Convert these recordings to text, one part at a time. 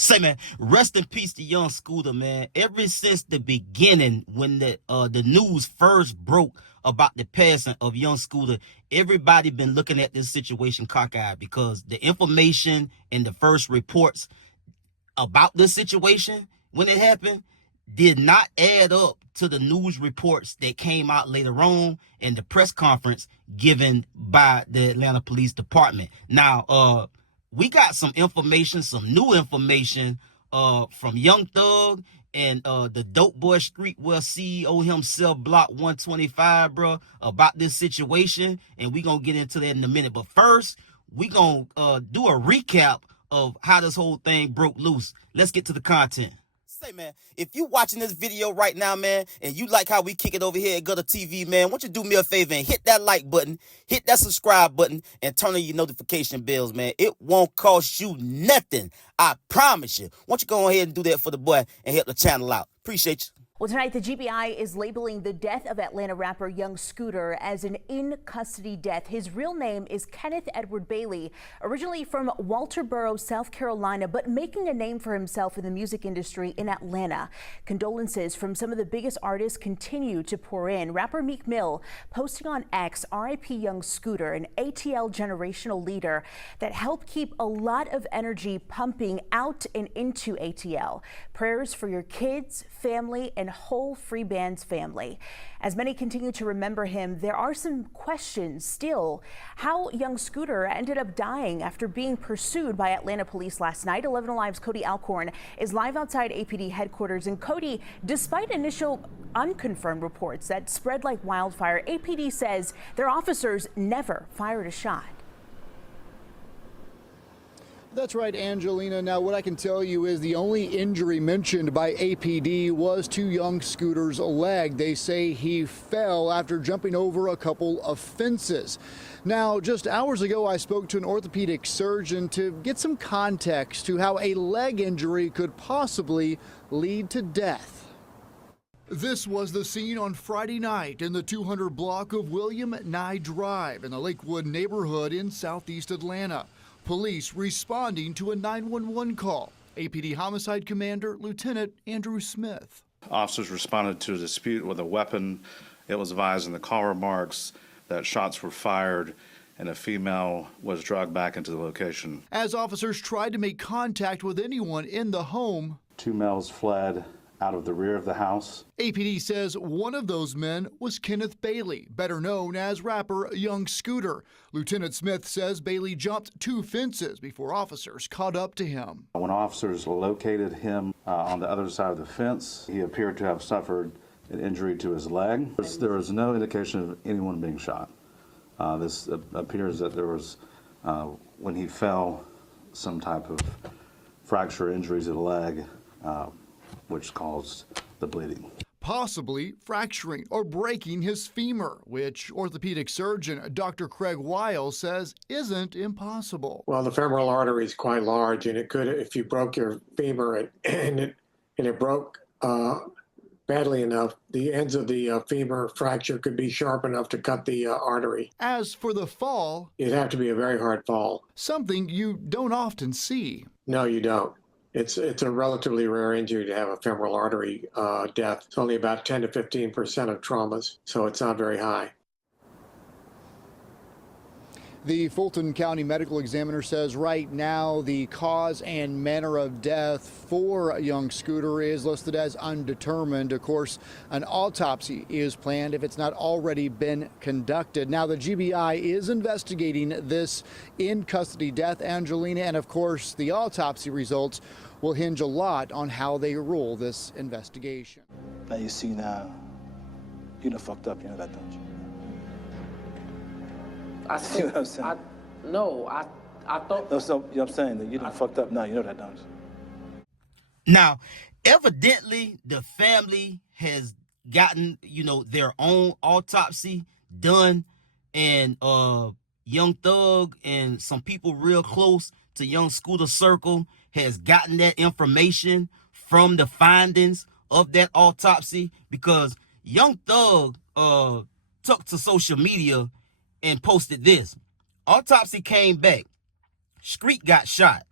Say, man, rest in peace to young Scooter, man. Ever since the beginning, when the news first broke about the passing of young Scooter, everybody been looking at this situation cockeyed because the information and the first reports about this situation when it happened did not add up to the news reports that came out later on in the press conference given by the Atlanta Police Department. Now, we got some information, some new information from Young Thug and the Dope Boy Streetwear CEO himself, Block125, bro, about this situation. And we going to get into that in a minute. But first, we going to do a recap of how this whole thing broke loose. Let's get to the content. Say, man, if you watching this video right now, man, and you like how we kick it over here at GuddaTV, man, why don't you do me a favor and hit that like button, hit that subscribe button, and turn on your notification bells, man. It won't cost you nothing. I promise you. Why don't you go ahead and do that for the boy and help the channel out. Appreciate you. Well, tonight, the GBI is labeling the death of Atlanta rapper Young Scooter as an in-custody death. His real name is Kenneth Edward Bailey, originally from Walterboro, South Carolina, but making a name for himself in the music industry in Atlanta. Condolences from some of the biggest artists continue to pour in. Rapper Meek Mill posting on X, RIP Young Scooter, an ATL generational leader that helped keep a lot of energy pumping out and into ATL. Prayers for your kids, family, and whole Free Bands family. As many continue to remember him, there are some questions still. How Young Scooter ended up dying after being pursued by Atlanta police last night. 11 Alive's Cody Alcorn is live outside APD headquarters. And Cody, despite initial unconfirmed reports that spread like wildfire, APD says their officers never fired a shot. That's right, Angelina. Now, what I can tell you is the only injury mentioned by APD was to Young Scooter's leg. They say he fell after jumping over a couple of fences. Now, just hours ago, I spoke to an orthopedic surgeon to get some context to how a leg injury could possibly lead to death. This was the scene on Friday night in the 200 block of William Nye Drive in the Lakewood neighborhood in southeast Atlanta. Police responding to a 911 call. APD Homicide Commander Lieutenant Andrew Smith. Officers responded to a dispute with a weapon. It was advised in the call remarks that shots were fired and a female was dragged back into the location. As officers tried to make contact with anyone in the home, 2 males fled out of the rear of the house. APD says one of those men was Kenneth Bailey, better known as rapper Young Scooter. Lieutenant Smith says Bailey jumped 2 fences before officers caught up to him. When officers located him on the other side of the fence, he appeared to have suffered an injury to his leg. There was no indication of anyone being shot. This appears that there was, when he fell, some type of fracture injury to the leg, which caused the bleeding. Possibly fracturing or breaking his femur, which orthopedic surgeon Dr. Craig Weil says isn't impossible. Well, the femoral artery is quite large, and it could, if you broke your femur and it broke badly enough, the ends of the femur fracture could be sharp enough to cut the artery. As for the fall, it'd have to be a very hard fall. Something you don't often see. No, you don't. It's a relatively rare injury to have a femoral artery death. It's only about 10 to 15% of traumas, so it's not very high. The Fulton County Medical Examiner says right now the cause and manner of death for Young Scooter is listed as undetermined. Of course, an autopsy is planned if it's not already been conducted. Now, the GBI is investigating this in-custody death, Angelina, and of course, the autopsy results will hinge a lot on how they rule this investigation. Now you see now, you done fucked up, you know that, don't you? I See what I'm saying? I thought. No, so, you know what I'm saying? That you done fucked up now, you know that, don't you? Now, evidently, the family has gotten, their own autopsy done, and Young Thug and some people real close to Young Scooter Circle has gotten that information from the findings of that autopsy, because Young Thug took to social media and posted this. Autopsy came back. Street got shot.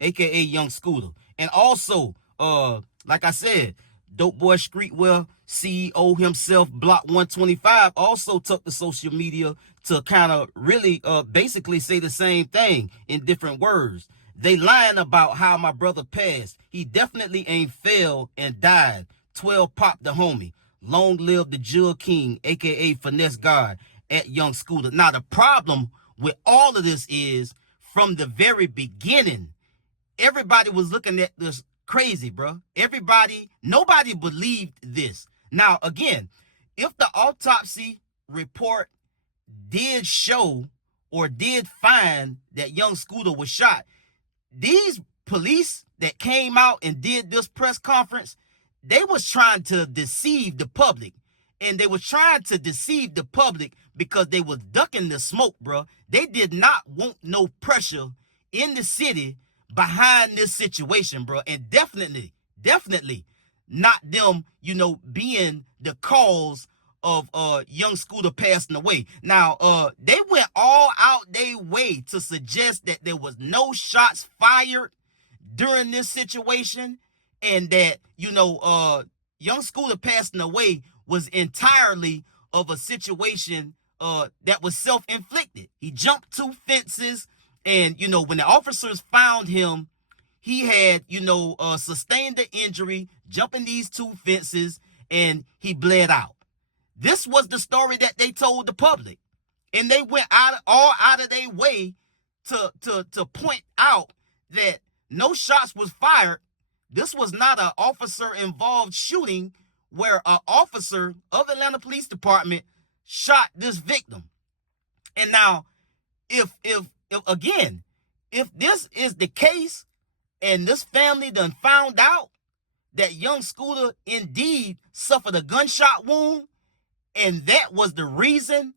aka Young Scooter. And also, like I said, Dope Boy Streetwear CEO himself, Block125, also took to social media to kind of really basically say the same thing in different words. They lying about how my brother passed. He definitely ain't fell and died. 12 Pop the homie. Long live the Jug King, aka Finesse God, at Young Scooter. Now the problem with all of this is, from the very beginning, everybody was looking at this crazy, bro. Nobody believed this. Now, again, if the autopsy report did show or did find that Young Scooter was shot, these police that came out and did this press conference, they was trying to deceive the public. And they was trying to deceive the public because they was ducking the smoke, bro. They did not want no pressure in the city behind this situation, bro. And definitely not them, being the cause of Young Scooter passing away. Now, they went all out their way to suggest that there was no shots fired during this situation, and that, Young Scooter passing away was entirely of a situation that was self-inflicted. He jumped 2 fences, and, when the officers found him, he had, sustained the injury, jumping these 2 fences, and he bled out. This was the story that they told the public. And they went all out of their way to point out that no shots was fired. This was not an officer-involved shooting where an officer of the Atlanta Police Department shot this victim. And now, if this is the case, and this family done found out that Young Scooter indeed suffered a gunshot wound, and that was the reason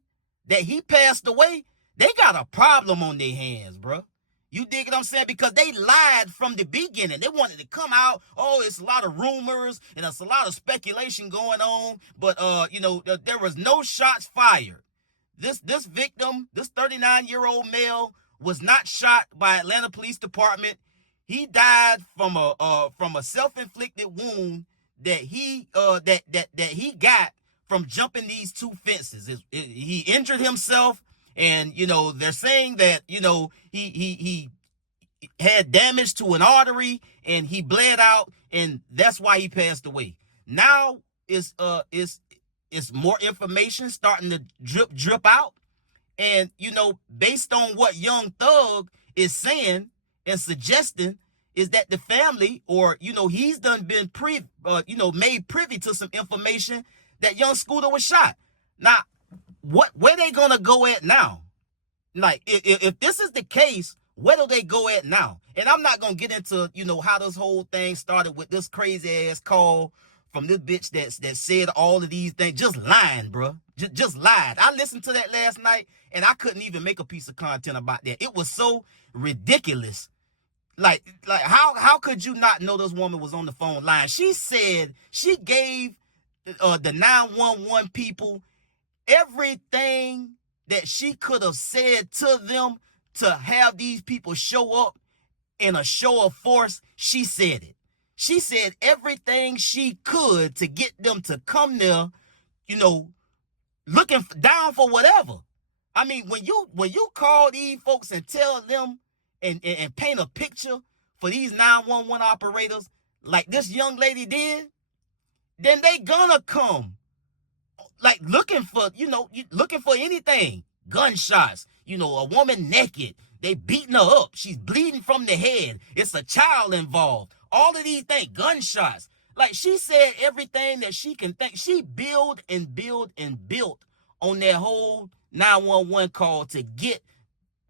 that he passed away, they got a problem on their hands, bro. You dig what I'm saying? Because they lied from the beginning. They wanted to come out, it's a lot of rumors and there's a lot of speculation going on, but there was no shots fired. This victim, this 39-year-old male, was not shot by Atlanta Police Department. He died from a self-inflicted wound that he got from jumping these 2 fences. He injured himself, and they're saying that he had damage to an artery and he bled out, and that's why he passed away. Now it's more information starting to drip out, and based on what Young Thug is saying and suggesting, is that the family, or he's done been made privy to some information that Young Scooter was shot. Now, where they gonna go at now? Like, if this is the case, where do they go at now? And I'm not gonna get into how this whole thing started with this crazy ass call from this bitch that said all of these things, just lying, bro. Just lied. I listened to that last night, and I couldn't even make a piece of content about that. It was so ridiculous. Like how could you not know this woman was on the phone lying? She said she gave the 911 people everything that she could have said to them to have these people show up in a show of force. She said it. She said everything she could to get them to come there, looking down for whatever. I mean, when you call these folks and tell them and paint a picture for these 911 operators like this young lady did, then they gonna come like looking for anything. Gunshots, a woman naked, they beating her up, she's bleeding from the head, it's a child involved, all of these things, gunshots. Like, she said everything that she can think. She built on that whole 911 call to get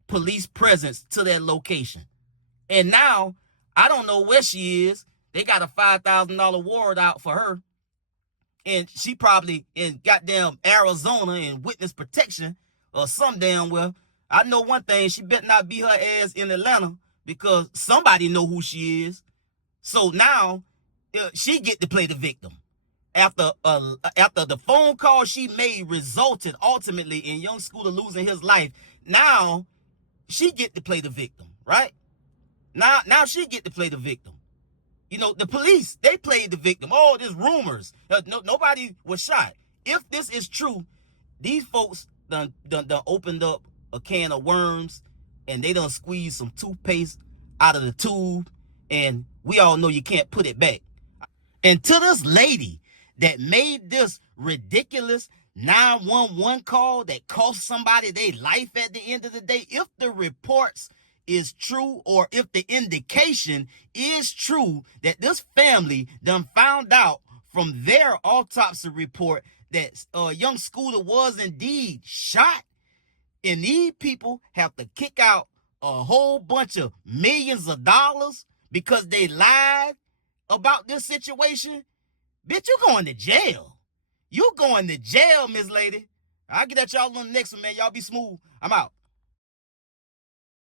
police presence to that location. And now, I don't know where she is. They got a $5,000 warrant out for her. And she probably in goddamn Arizona in witness protection or some damn well. I know one thing, she better not be her ass in Atlanta, because somebody know who she is. So now, she get to play the victim. After the phone call she made resulted ultimately in Young Scooter losing his life, now she get to play the victim, right? Now she get to play the victim. You know, the police, they played the victim. Oh, there's rumors. Nobody was shot. If this is true, these folks done opened up a can of worms, and they done squeezed some toothpaste out of the tube, and we all know you can't put it back. And to this lady that made this ridiculous 911 call that cost somebody their life at the end of the day, if the reports is true, or if the indication is true that this family done found out from their autopsy report that young Scooter was indeed shot, and these people have to kick out a whole bunch of millions of dollars because they lied about this situation, bitch, you going to jail. You going to jail, Miss Lady. I'll get at y'all on the next one, man. Y'all be smooth. I'm out.